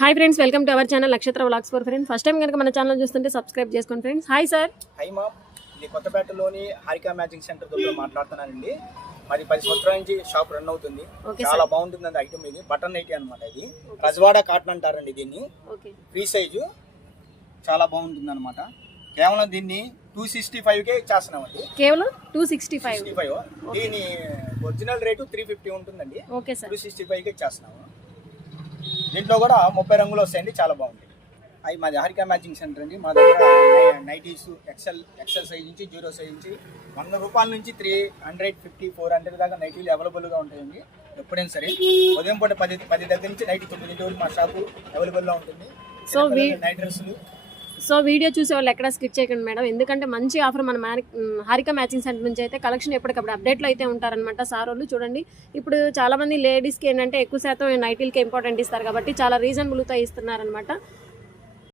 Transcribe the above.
Hi friends welcome to our channel Nakshatra vlogs for friends first time కనుక మన channel చూస్తుంటే subscribe చేసుకోండి friends hi sir high మా ఇది కొత్తపేటలోని హారికా మ్యాచింగ్ సెంటర్ దగ్గర మాట్లాడుతున్నానండి. మరి పది సంవత్సరాల నుంచి షాప్ రన్ అవుతుంది. చాలా బాగుంటుంది అండి ఐటమ్ ఇది. బటన్ నైటీ అనమాట ఇది. రజవాడ కాటన్ అంటారండి దీన్ని. ఫ్రీ సైజు చాలా బాగుంటుంది అనమాట కేవలం దీన్ని టూ సిక్స్టీ ఫైవ్కే ఇచ్చేస్తున్నామండి కేవలం టూ సిక్స్టీ ఫైవ్ ఫైవ్ దీని ఒరిజినల్ రేటు త్రీ ఫిఫ్టీ ఉంటుందండి. టూ సిక్స్టీ ఫైవ్కి ఇచ్చేస్తున్నాము దీంట్లో కూడా ముప్పై రంగులు వస్తాయండి చాలా బాగుంటాయి. అవి మాది హారికా మ్యాచింగ్ సెంటర్ అండి మా దగ్గర నైటీస్ ఎక్సెల్ ఎక్సెల్ సైజ్ నుంచి జీరో సైజ్ నుంచి వంద రూపాయల నుంచి three hundred fifty four hundred దాకా నైటీలు అవైలబుల్గా ఉంటాయండి ఎప్పుడైనా సరే. ఉదయం పూట పది పది దగ్గర నుంచి నైట్ తొమ్మిది వరకు మా షాపు అవైలబుల్లో ఉంటుంది. నైట్ డ్రెస్సులు సో వీడియో చూసే వాళ్ళు ఎక్కడ స్కిప్ చేయకండి మేడం. ఎందుకంటే మంచి ఆఫర్ మన హారిక మ్యాచింగ్ సెంటర్ నుంచి అయితే కలెక్షన్ ఎప్పటికప్పుడు అప్డేట్లో అయితే ఉంటారనమాట సార్ వాళ్ళు. చూడండి. ఇప్పుడు చాలా మంది లేడీస్కి ఏంటంటే ఎక్కువ శాతం నైటీలకి ఇంపార్టెంట్ ఇస్తారు కాబట్టి చాలా రీజనబుల్తో ఇస్తున్నారనమాట